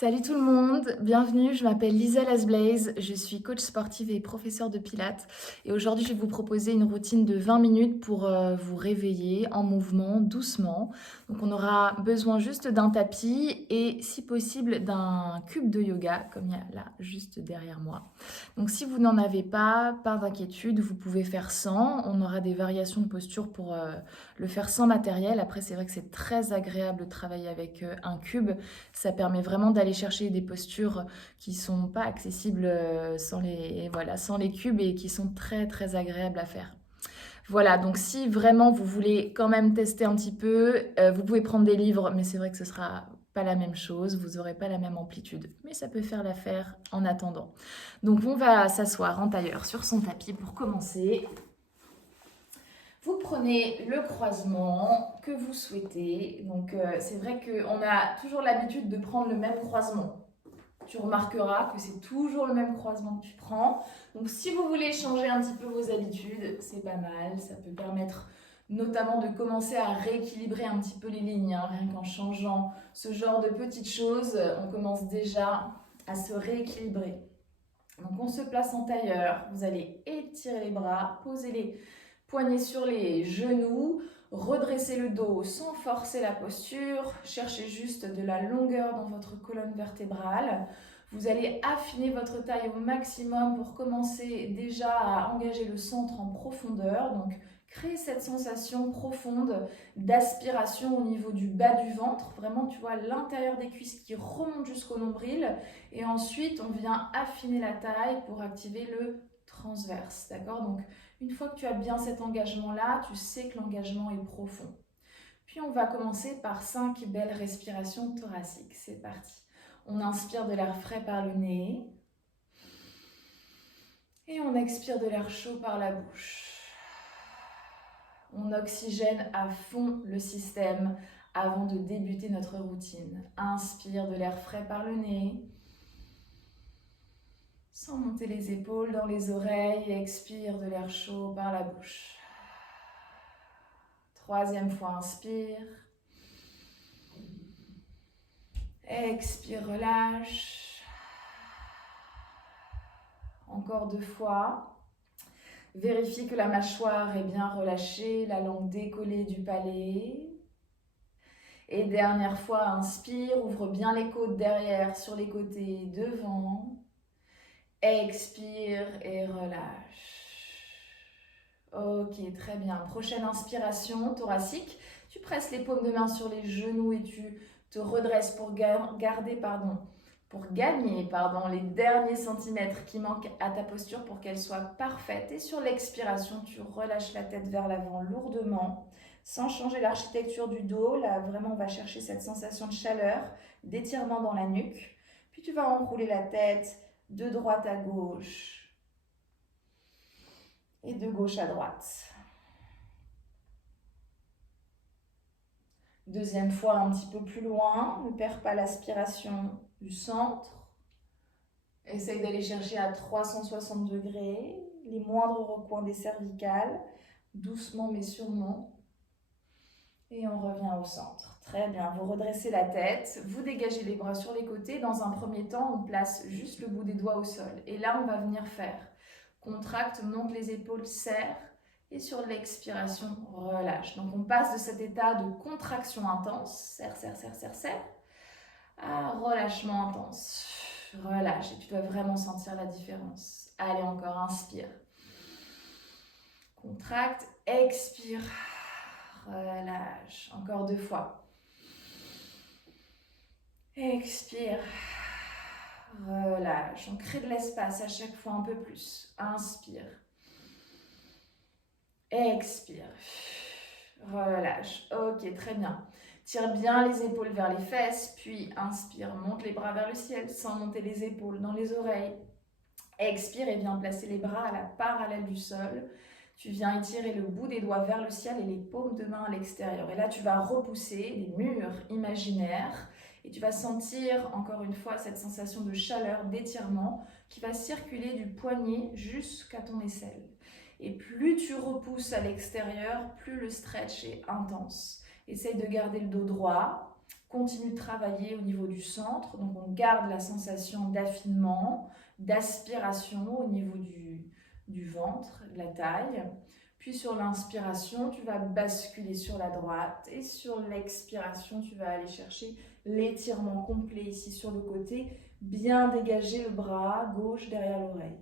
Salut tout le monde, bienvenue, je m'appelle Lisa Lasblaze, je suis coach sportive et professeure de pilates et aujourd'hui je vais vous proposer une routine de 20 minutes pour vous réveiller en mouvement doucement. Donc on aura besoin juste d'un tapis et si possible d'un cube de yoga comme il y a là juste derrière moi. Donc si vous n'en avez pas d'inquiétude, vous pouvez faire sans, on aura des variations de posture pour le faire sans matériel. Après c'est vrai que c'est très agréable de travailler avec un cube. Ça permet vraiment d'aller chercher des postures qui sont pas accessibles sans les cubes et qui sont très très agréables à faire. Voilà, donc si vraiment vous voulez quand même tester un petit peu, vous pouvez prendre des livres, mais c'est vrai que ce sera pas la même chose, vous n'aurez pas la même amplitude, mais ça peut faire l'affaire en attendant. Donc on va s'asseoir en tailleur sur son tapis pour commencer. Vous prenez le croisement que vous souhaitez. Donc c'est vrai qu'on a toujours l'habitude de prendre le même croisement. Tu remarqueras que c'est toujours le même croisement que tu prends. Donc si vous voulez changer un petit peu vos habitudes, c'est pas mal. Ça peut permettre notamment de commencer à rééquilibrer un petit peu les lignes. Rien qu'en changeant ce genre de petites choses, on commence déjà à se rééquilibrer. Donc on se place en tailleur. Vous allez étirer les bras, poser les poignets sur les genoux, redresser le dos sans forcer la posture, cherchez juste de la longueur dans votre colonne vertébrale. Vous allez affiner votre taille au maximum pour commencer déjà à engager le centre en profondeur. Donc créez cette sensation profonde d'aspiration au niveau du bas du ventre. Vraiment, tu vois l'intérieur des cuisses qui remonte jusqu'au nombril. Et ensuite, on vient affiner la taille pour activer le transverse. D'accord? Donc, une fois que tu as bien cet engagement-là, tu sais que l'engagement est profond. Puis on va commencer par 5 belles respirations thoraciques. C'est parti. On inspire de l'air frais par le nez. Et on expire de l'air chaud par la bouche. On oxygène à fond le système avant de débuter notre routine. Inspire de l'air frais par le nez. Sans monter les épaules dans les oreilles, expire de l'air chaud par la bouche. Troisième fois, inspire. Expire, relâche. Encore 2 fois. Vérifie que la mâchoire est bien relâchée, la langue décollée du palais. Et dernière fois, inspire, ouvre bien les côtes derrière, sur les côtés, devant. Expire et relâche. Ok, très bien. Prochaine inspiration thoracique. Tu presses les paumes de main sur les genoux et tu te redresses pour gagner les derniers centimètres qui manquent à ta posture pour qu'elle soit parfaite. Et sur l'expiration, tu relâches la tête vers l'avant lourdement, sans changer l'architecture du dos. Là, vraiment, on va chercher cette sensation de chaleur, d'étirement dans la nuque. Puis tu vas enrouler la tête de droite à gauche et de gauche à droite. Deuxième fois, un petit peu plus loin, ne perds pas l'aspiration du centre. Essaye d'aller chercher à 360 degrés, les moindres recoins des cervicales, doucement mais sûrement. Et on revient au centre. Très bien, vous redressez la tête, vous dégagez les bras sur les côtés. Dans un premier temps, on place juste le bout des doigts au sol. Et là, on va venir faire contracte, monte les épaules, serre. Et sur l'expiration, relâche. Donc on passe de cet état de contraction intense, serre, serre, serre, serre, serre, à relâchement intense. Relâche et tu dois vraiment sentir la différence. Allez, encore, inspire. Contracte, expire. Relâche. Encore 2 fois. Expire. Relâche. On crée de l'espace à chaque fois un peu plus. Inspire. Expire. Relâche. Ok, très bien. Tire bien les épaules vers les fesses, puis inspire, monte les bras vers le ciel sans monter les épaules dans les oreilles. Expire et viens placer les bras à la parallèle du sol. Tu viens étirer le bout des doigts vers le ciel et les paumes de main à l'extérieur. Et là, tu vas repousser les murs imaginaires et tu vas sentir encore une fois cette sensation de chaleur, d'étirement qui va circuler du poignet jusqu'à ton aisselle. Et plus tu repousses à l'extérieur, plus le stretch est intense. Essaye de garder le dos droit. Continue de travailler au niveau du centre. Donc, on garde la sensation d'affinement, d'aspiration au niveau du ventre, de la taille. Puis sur l'inspiration, tu vas basculer sur la droite. Et sur l'expiration, tu vas aller chercher l'étirement complet ici sur le côté. Bien dégager le bras gauche derrière l'oreille.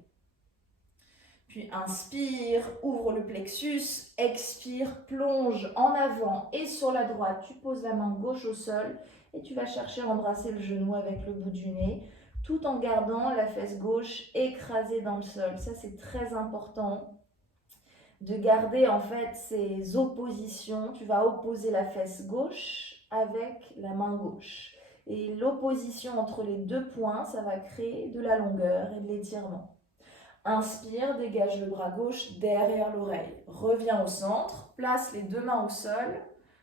Puis inspire, ouvre le plexus, expire, plonge en avant et sur la droite. Tu poses la main gauche au sol et tu vas chercher à embrasser le genou avec le bout du nez, tout en gardant la fesse gauche écrasée dans le sol. Ça, c'est très important de garder en fait ces oppositions. Tu vas opposer la fesse gauche avec la main gauche. Et l'opposition entre les deux points, ça va créer de la longueur et de l'étirement. Inspire, dégage le bras gauche derrière l'oreille. Reviens au centre, place les deux mains au sol,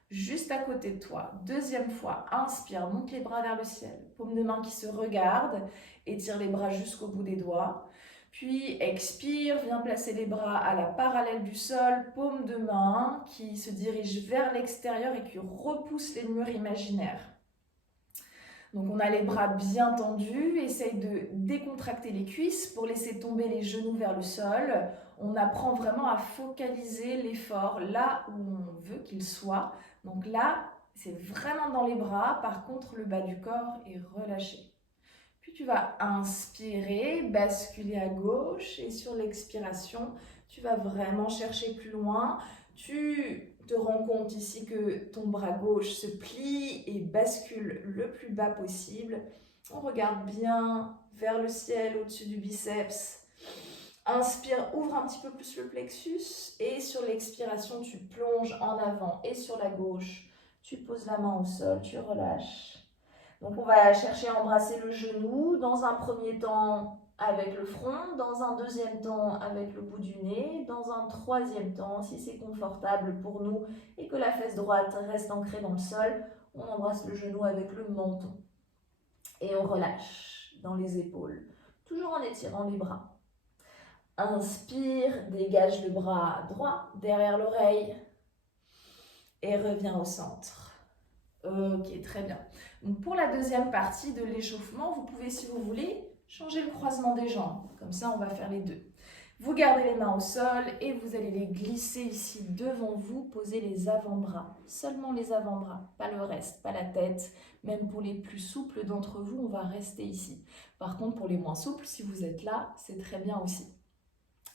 juste à côté de toi. Deuxième fois, inspire, monte les bras vers le ciel. Paume de main qui se regarde, étire les bras jusqu'au bout des doigts. Puis expire, viens placer les bras à la parallèle du sol, paume de main qui se dirige vers l'extérieur et qui repousse les murs imaginaires. Donc on a les bras bien tendus, essaye de décontracter les cuisses pour laisser tomber les genoux vers le sol. On apprend vraiment à focaliser l'effort là où on veut qu'il soit. Donc là, c'est vraiment dans les bras, par contre le bas du corps est relâché. Puis tu vas inspirer, basculer à gauche et sur l'expiration, tu vas vraiment chercher plus loin. Tu te rends compte ici que ton bras gauche se plie et bascule le plus bas possible. On regarde bien vers le ciel au-dessus du biceps. Inspire, ouvre un petit peu plus le plexus et sur l'expiration, tu plonges en avant et sur la gauche. Tu poses la main au sol, tu relâches. Donc on va chercher à embrasser le genou dans un premier temps avec le front, dans un deuxième temps avec le bout du nez, dans un troisième temps, si c'est confortable pour nous et que la fesse droite reste ancrée dans le sol, on embrasse le genou avec le menton. Et on relâche dans les épaules, toujours en étirant les bras. Inspire, dégage le bras droit derrière l'oreille et reviens au centre. Ok, très bien. Donc pour la deuxième partie de l'échauffement, vous pouvez, si vous voulez, changer le croisement des jambes. Comme ça, on va faire les deux. Vous gardez les mains au sol et vous allez les glisser ici devant vous. Posez les avant-bras, seulement les avant-bras, pas le reste, pas la tête. Même pour les plus souples d'entre vous, on va rester ici. Par contre, pour les moins souples, si vous êtes là, c'est très bien aussi.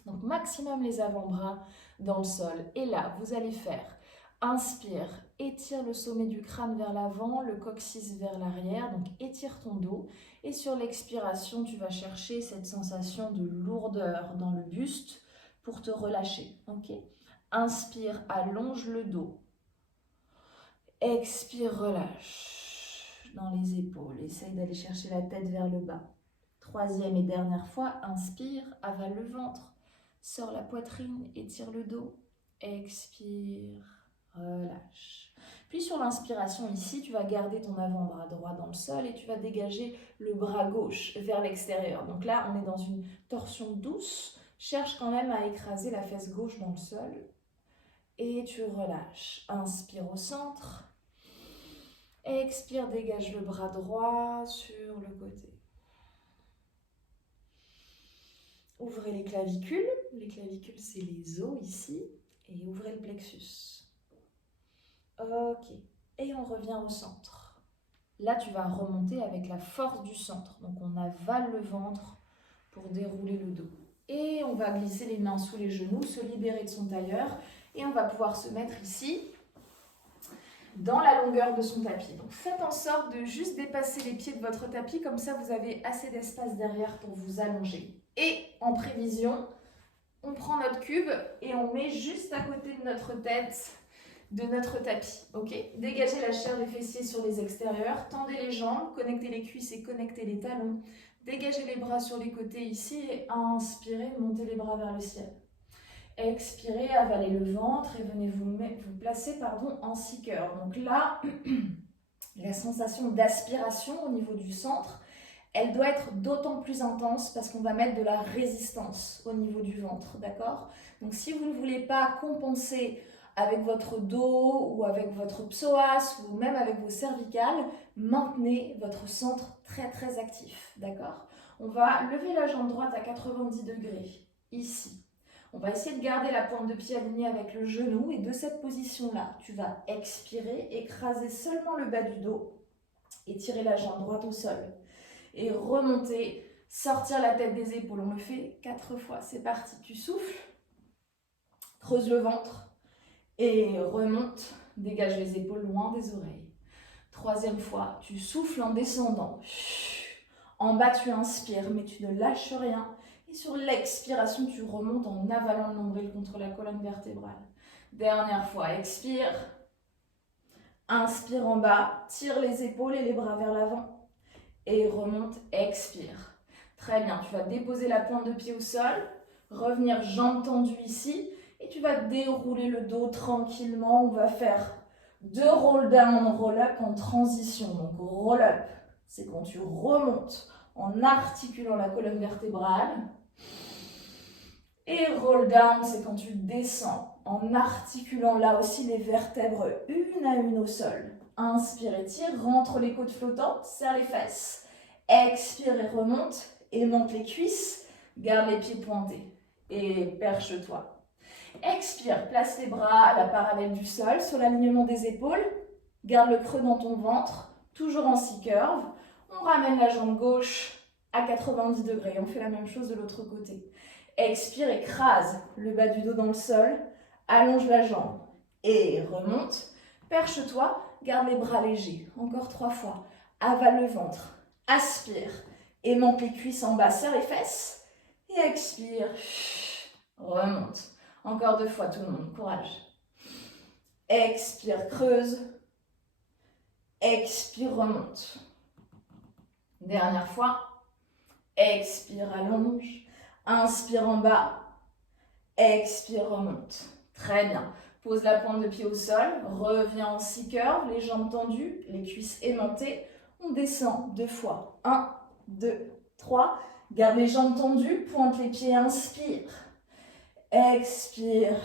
Donc maximum les avant-bras dans le sol. Et là, vous allez faire inspire, étire le sommet du crâne vers l'avant, le coccyx vers l'arrière, donc étire ton dos. Et sur l'expiration, tu vas chercher cette sensation de lourdeur dans le buste pour te relâcher. Okay. Inspire, allonge le dos. Expire, relâche dans les épaules. Essaye d'aller chercher la tête vers le bas. Troisième et dernière fois, inspire, avale le ventre. Sors la poitrine, étire le dos. Expire. Relâche. Puis sur l'inspiration ici, tu vas garder ton avant-bras droit dans le sol et tu vas dégager le bras gauche vers l'extérieur. Donc là, on est dans une torsion douce. Cherche quand même à écraser la fesse gauche dans le sol. Et tu relâches. Inspire au centre. Expire, dégage le bras droit sur le côté. Ouvrez les clavicules. Les clavicules, c'est les os ici. Et ouvrez le plexus. Ok, et on revient au centre. Là, tu vas remonter avec la force du centre. Donc, on avale le ventre pour dérouler le dos. Et on va glisser les mains sous les genoux, se libérer de son tailleur. Et on va pouvoir se mettre ici, dans la longueur de son tapis. Donc, faites en sorte de juste dépasser les pieds de votre tapis. Comme ça, vous avez assez d'espace derrière pour vous allonger. Et en prévision, on prend notre cube et on met juste à côté de notre tête de notre tapis, ok? Dégagez la chair des fessiers sur les extérieurs, tendez les jambes, connectez les cuisses et connectez les talons. Dégagez les bras sur les côtés ici et inspirez, montez les bras vers le ciel. Expirez, avalez le ventre et venez vous placer en six cœurs. Donc là, la sensation d'aspiration au niveau du centre, elle doit être d'autant plus intense parce qu'on va mettre de la résistance au niveau du ventre, d'accord? Donc si vous ne voulez pas compenser avec votre dos ou avec votre psoas ou même avec vos cervicales, maintenez votre centre très très actif, d'accord? On va lever la jambe droite à 90 degrés, ici. On va essayer de garder la pointe de pied alignée avec le genou et de cette position-là, tu vas expirer, écraser seulement le bas du dos et tirer la jambe droite au sol. Et remonter, sortir la tête des épaules. On le fait 4 fois, c'est parti. Tu souffles, creuse le ventre et remonte, dégage les épaules loin des oreilles. 3e fois, tu souffles en descendant. En bas, tu inspires, mais tu ne lâches rien. Et sur l'expiration, tu remontes en avalant le nombril contre la colonne vertébrale. Dernière fois, expire. Inspire en bas, tire les épaules et les bras vers l'avant. Et remonte, expire. Très bien, tu vas déposer la pointe de pied au sol, revenir jambes tendues ici. Et tu vas dérouler le dos tranquillement. On va faire 2 roll down, roll up en transition. Donc roll up, c'est quand tu remontes en articulant la colonne vertébrale. Et roll down, c'est quand tu descends en articulant là aussi les vertèbres une à une au sol. Inspire, étire, rentre les côtes flottantes, serre les fesses. Expire et remonte, et monte les cuisses, garde les pieds pointés et perche-toi. Expire, place les bras à la parallèle du sol, sur l'alignement des épaules. Garde le creux dans ton ventre, toujours en C-curve. On ramène la jambe gauche à 90 degrés. On fait la même chose de l'autre côté. Expire, écrase le bas du dos dans le sol. Allonge la jambe et remonte. Perche-toi, garde les bras légers. Encore 3 fois. Avale le ventre. Aspire et monte les cuisses en bas. Serre les fesses. Et expire. Remonte. Encore 2 fois tout le monde. Courage. Expire, creuse. Expire, remonte. Dernière fois. Expire, allonge. Inspire en bas. Expire, remonte. Très bien. Pose la pointe de pied au sol. Reviens en C-curve, les jambes tendues, les cuisses aimantées. On descend 2 fois. 1, 2, 3. Garde les jambes tendues. Pointe les pieds. Inspire. Expire.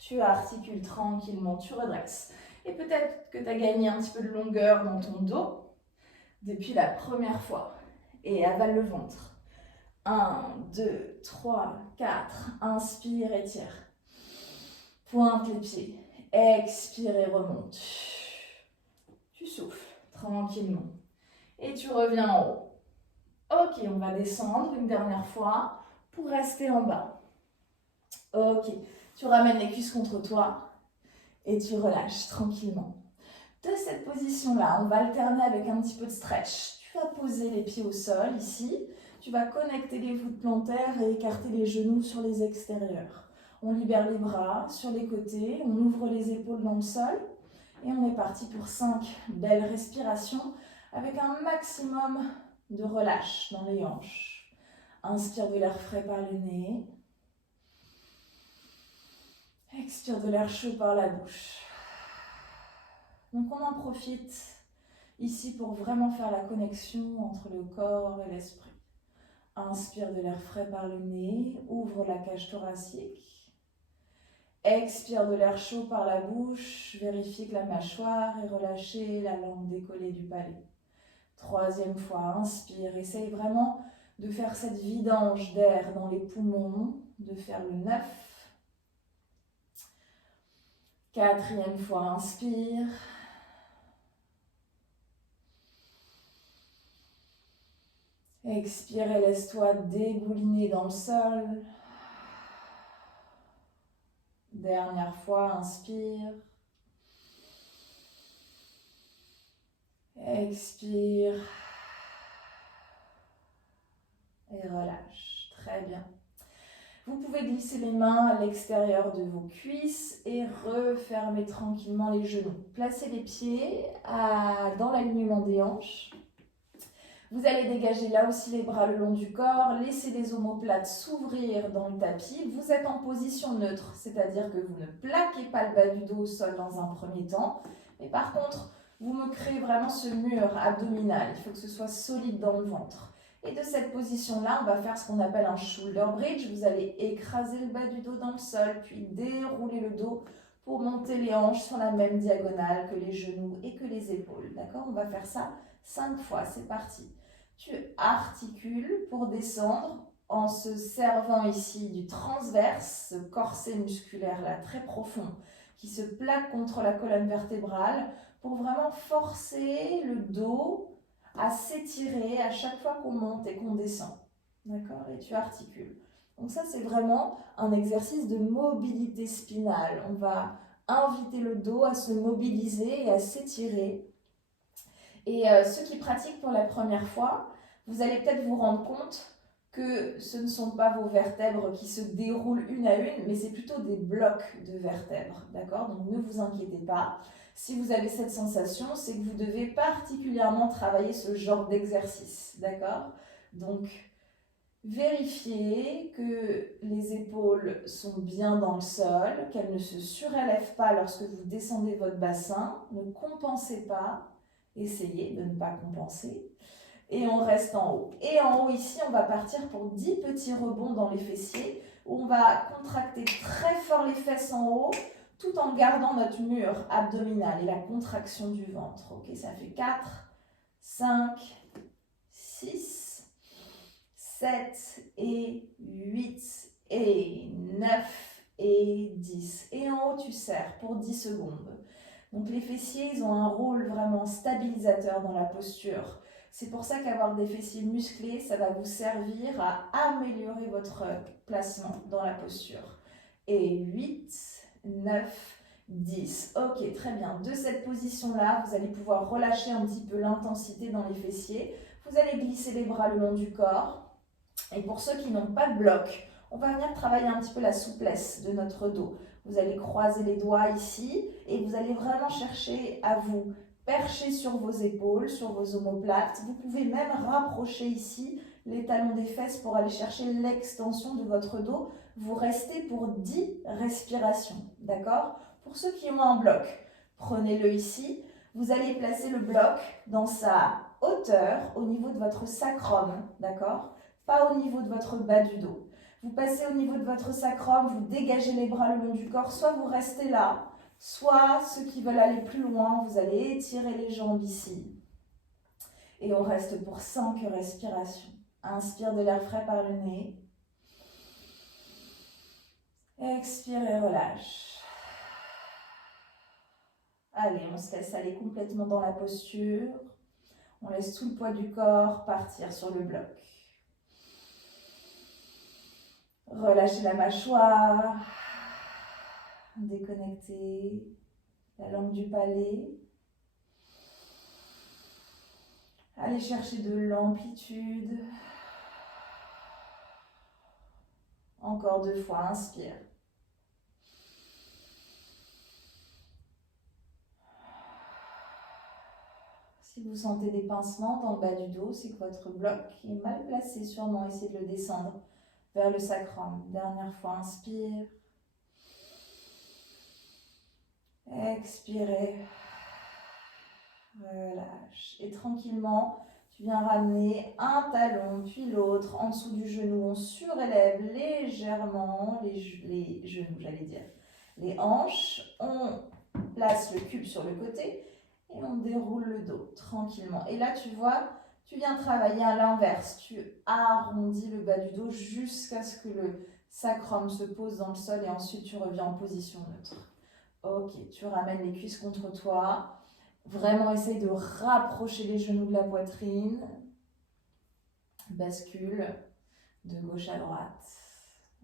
Tu articules tranquillement. Tu redresses. Et peut-être que tu as gagné un petit peu de longueur dans ton dos depuis la première fois. Et avale le ventre. 1, 2, 3, 4. Inspire, étire. Pointe les pieds. Expire et remonte. Tu souffles tranquillement. Et tu reviens en haut. Ok, on va descendre une dernière fois pour rester en bas. Ok, tu ramènes les cuisses contre toi et tu relâches tranquillement. De cette position-là, on va alterner avec un petit peu de stretch. Tu vas poser les pieds au sol ici. Tu vas connecter les voûtes plantaires et écarter les genoux sur les extérieurs. On libère les bras sur les côtés, on ouvre les épaules dans le sol et on est parti pour 5 belles respirations avec un maximum de relâche dans les hanches. Inspire de l'air frais par le nez. Expire de l'air chaud par la bouche. Donc on en profite ici pour vraiment faire la connexion entre le corps et l'esprit. Inspire de l'air frais par le nez, ouvre la cage thoracique. Expire de l'air chaud par la bouche, vérifie que la mâchoire est relâchée, la langue décollée du palais. 3e fois, inspire, essaye vraiment de faire cette vidange d'air dans les poumons, de faire le 9. 4e fois, inspire. Expire et laisse-toi débouliner dans le sol. Dernière fois, inspire. Expire. Et relâche. Très bien. Vous pouvez glisser les mains à l'extérieur de vos cuisses et refermer tranquillement les genoux. Placez les pieds dans l'alignement des hanches. Vous allez dégager là aussi les bras le long du corps, laissez les omoplates s'ouvrir dans le tapis. Vous êtes en position neutre, c'est-à-dire que vous ne plaquez pas le bas du dos au sol dans un premier temps. Mais par contre, vous me créez vraiment ce mur abdominal. Il faut que ce soit solide dans le ventre. Et de cette position-là, on va faire ce qu'on appelle un shoulder bridge. Vous allez écraser le bas du dos dans le sol, puis dérouler le dos pour monter les hanches sur la même diagonale que les genoux et que les épaules. D'accord? On va faire ça 5 fois. C'est parti. Tu articules pour descendre en se servant ici du transverse, ce corset musculaire là très profond qui se plaque contre la colonne vertébrale pour vraiment forcer le dos à s'étirer à chaque fois qu'on monte et qu'on descend. D'accord? Et tu articules. Donc ça, c'est vraiment un exercice de mobilité spinale. On va inviter le dos à se mobiliser et à s'étirer. Et ceux qui pratiquent pour la première fois, vous allez peut-être vous rendre compte que ce ne sont pas vos vertèbres qui se déroulent une à une, mais c'est plutôt des blocs de vertèbres, d'accord? Donc ne vous inquiétez pas. Si vous avez cette sensation, c'est que vous devez particulièrement travailler ce genre d'exercice, d'accord? Donc vérifiez que les épaules sont bien dans le sol, qu'elles ne se surélèvent pas lorsque vous descendez votre bassin. Ne compensez pas, essayez de ne pas compenser. Et on reste en haut. Et en haut ici, on va partir pour 10 petits rebonds dans les fessiers, où on va contracter très fort les fesses en haut, tout en gardant notre mur abdominal et la contraction du ventre. Ok, ça fait 4, 5, 6, 7 et 8 et 9 et 10. Et en haut, tu serres pour 10 secondes. Donc les fessiers, ils ont un rôle vraiment stabilisateur dans la posture. C'est pour ça qu'avoir des fessiers musclés, ça va vous servir à améliorer votre placement dans la posture. Et 8, 9, 10. Ok, très bien. De cette position-là, vous allez pouvoir relâcher un petit peu l'intensité dans les fessiers. Vous allez glisser les bras le long du corps. Et pour ceux qui n'ont pas de bloc, on va venir travailler un petit peu la souplesse de notre dos. Vous allez croiser les doigts ici et vous allez vraiment chercher à vous percher sur vos épaules, sur vos omoplates. Vous pouvez même rapprocher ici les talons des fesses pour aller chercher l'extension de votre dos. Vous restez pour 10 respirations, d'accord? Pour ceux qui ont un bloc, prenez-le ici. Vous allez placer le bloc dans sa hauteur au niveau de votre sacrum, d'accord? Pas au niveau de votre bas du dos. Vous passez au niveau de votre sacrum, vous dégagez les bras le long du corps, soit vous restez là, soit ceux qui veulent aller plus loin, vous allez étirer les jambes ici. Et on reste pour 5 respirations. Inspire de l'air frais par le nez. Expire et relâche. Allez, on se laisse aller complètement dans la posture. On laisse tout le poids du corps partir sur le bloc. Relâchez la mâchoire, déconnectez la langue du palais. Allez chercher de l'amplitude. Encore 2 fois, inspire. Si vous sentez des pincements dans le bas du dos, c'est que votre bloc est mal placé, sûrement. Essayez de le descendre vers le sacrum. Dernière fois, inspire. Expirez. Relâche. Et tranquillement, tu viens ramener un talon, puis l'autre, en dessous du genou. On surélève légèrement les genoux, j'allais dire. Les hanches, on place le cube sur le côté et on déroule le dos tranquillement. Et là, tu vois, tu viens travailler à l'inverse. Tu arrondis le bas du dos jusqu'à ce que le sacrum se pose dans le sol et ensuite tu reviens en position neutre. Ok, tu ramènes les cuisses contre toi. Vraiment, essaye de rapprocher les genoux de la poitrine. Bascule de gauche à droite.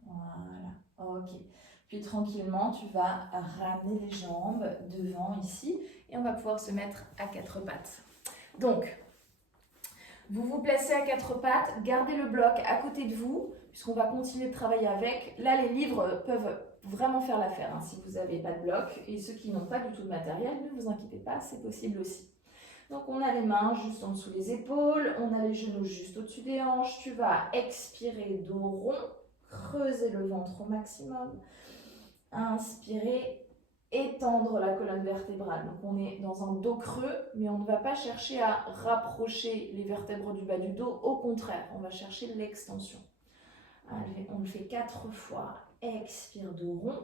Voilà, ok. Puis tranquillement, tu vas ramener les jambes devant ici et on va pouvoir se mettre à 4 pattes. Donc, vous vous placez à 4 pattes, gardez le bloc à côté de vous puisqu'on va continuer de travailler avec. Là, les livres peuvent vraiment faire l'affaire si vous n'avez pas de bloc. Et ceux qui n'ont pas du tout de matériel, ne vous inquiétez pas, c'est possible aussi. Donc, on a les mains juste en dessous des épaules, on a les genoux juste au-dessus des hanches. Tu vas expirer dos rond, creuser le ventre au maximum. Inspirer, étendre la colonne vertébrale. Donc, on est dans un dos creux, mais on ne va pas chercher à rapprocher les vertèbres du bas du dos. Au contraire, on va chercher l'extension. Allez, on le fait 4 fois. Expire dos rond.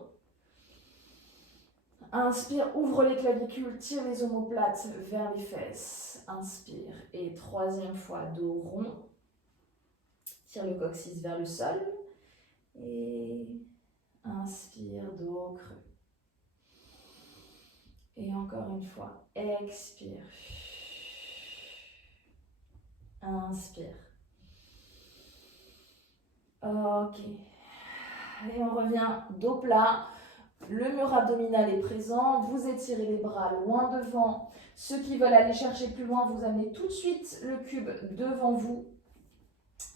Inspire, ouvre les clavicules, tire les omoplates vers les fesses. Inspire. Et troisième fois, dos rond. Tire le coccyx vers le sol. Et inspire, dos creux. Et encore une fois, expire. Inspire. Ok. Et on revient dos plat. Le mur abdominal est présent. Vous étirez les bras loin devant. Ceux qui veulent aller chercher plus loin, vous amenez tout de suite le cube devant vous.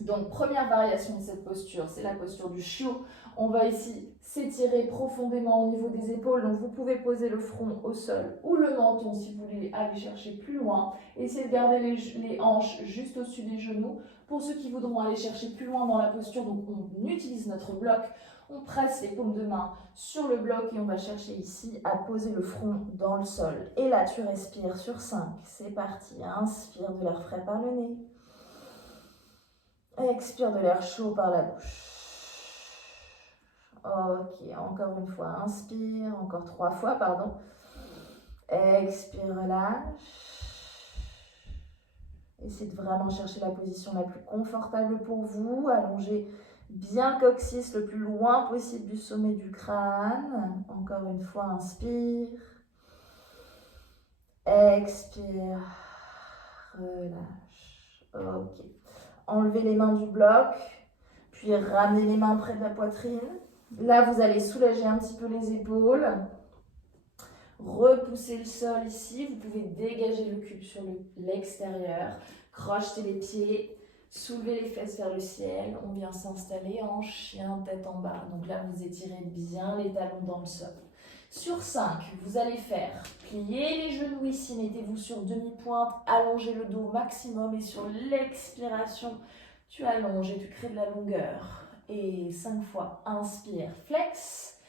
Donc, première variation de cette posture, c'est la posture du chiot. On va ici s'étirer profondément au niveau des épaules. Donc, vous pouvez poser le front au sol ou le menton si vous voulez aller chercher plus loin. Essayez de garder les hanches juste au-dessus des genoux. Pour ceux qui voudront aller chercher plus loin dans la posture, donc on utilise notre bloc. On presse les paumes de main sur le bloc et on va chercher ici à poser le front dans le sol. Et là, tu respires sur 5. C'est parti. Inspire de l'air frais par le nez. Expire de l'air chaud par la bouche. Ok, encore une fois, inspire, encore 3 fois, pardon. Expire, relâche. Essayez de vraiment chercher la position la plus confortable pour vous. Allongez bien le coccyx le plus loin possible du sommet du crâne. Encore une fois, inspire. Expire, relâche. Ok. Enlevez les mains du bloc, puis ramenez les mains près de la poitrine. Là, vous allez soulager un petit peu les épaules. Repoussez le sol ici. Vous pouvez dégager le cube sur l'extérieur. Crochetez les pieds. Soulevez les fesses vers le ciel. On vient s'installer en chien tête en bas. Donc là, vous étirez bien les talons dans le sol. Sur 5, vous allez faire plier les genoux ici, mettez-vous sur demi-pointe, allongez le dos au maximum et sur l'expiration, tu allonges et tu crées de la longueur. Et 5 fois, inspire, flex,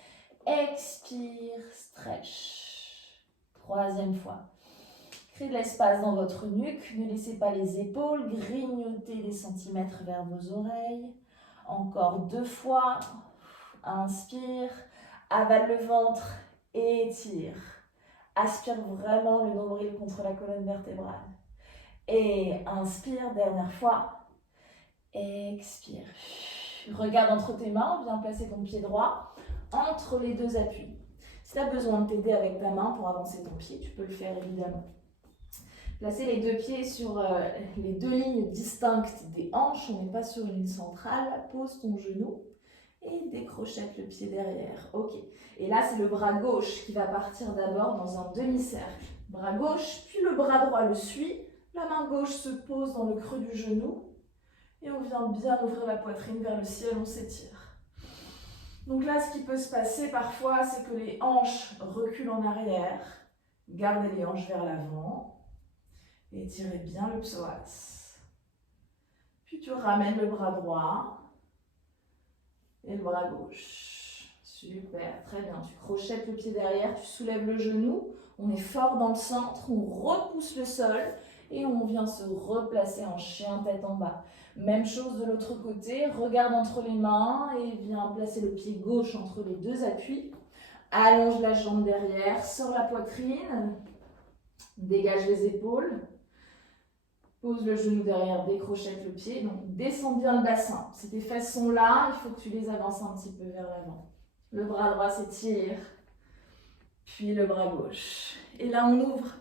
expire, stretch. Troisième fois, créez de l'espace dans votre nuque, ne laissez pas les épaules grignoter des centimètres vers vos oreilles. Encore 2 fois, inspire, avale le ventre. Étire. Aspire vraiment le nombril contre la colonne vertébrale. Et inspire, dernière fois. Expire. Regarde entre tes mains, viens placer ton pied droit entre les deux appuis. Si tu as besoin de t'aider avec ta main pour avancer ton pied, tu peux le faire évidemment. Placez les deux pieds sur les deux lignes distinctes des hanches, on n'est pas sur une ligne centrale. Pose ton genou. Et décrochette le pied derrière. Ok. Et là, c'est le bras gauche qui va partir d'abord dans un demi-cercle. Bras gauche, puis le bras droit le suit. La main gauche se pose dans le creux du genou. Et on vient bien ouvrir la poitrine vers le ciel, on s'étire. Donc là, ce qui peut se passer parfois, c'est que les hanches reculent en arrière. Gardez les hanches vers l'avant. Étirez bien le psoas. Puis tu ramènes le bras droit. Et le bras gauche. Super, très bien. Tu crochettes le pied derrière, tu soulèves le genou. On est fort dans le centre, on repousse le sol et on vient se replacer en chien tête en bas. Même chose de l'autre côté, regarde entre les mains et viens placer le pied gauche entre les deux appuis. Allonge la jambe derrière, sors la poitrine, dégage les épaules. Pose le genou derrière, décrochette le pied. Donc, descends bien le bassin. Si tes fesses sont là, il faut que tu les avances un petit peu vers l'avant. Le bras droit s'étire, puis le bras gauche. Et là, on ouvre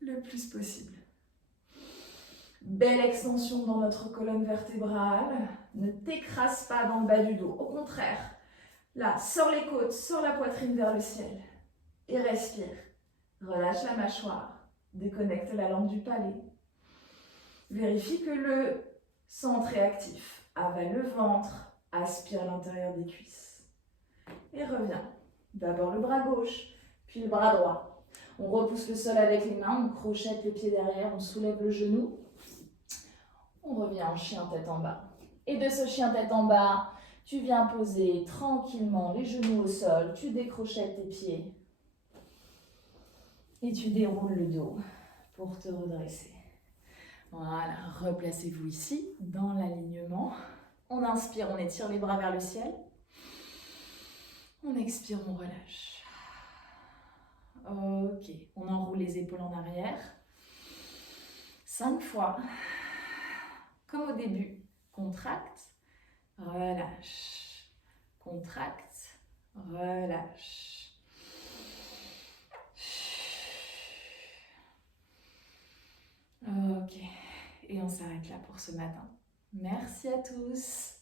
le plus possible. Belle extension dans notre colonne vertébrale. Ne t'écrase pas dans le bas du dos. Au contraire, là, sors les côtes, sors la poitrine vers le ciel. Et respire. Relâche la mâchoire. Déconnecte la langue du palais. Vérifie que le centre est actif. Avale le ventre, aspire l'intérieur des cuisses. Et reviens. D'abord le bras gauche, puis le bras droit. On repousse le sol avec les mains, on crochette le pied derrière, on soulève le genou. On revient en chien tête en bas. Et de ce chien tête en bas, tu viens poser tranquillement les genoux au sol, tu décrochettes tes pieds. Et tu déroules le dos pour te redresser. Voilà, replacez-vous ici, dans l'alignement. On inspire, on étire les bras vers le ciel. On expire, on relâche. Ok, on enroule les épaules en arrière. 5 fois. Comme au début. Contracte, relâche. Contracte, relâche. Ok, et on s'arrête là pour ce matin. Merci à tous.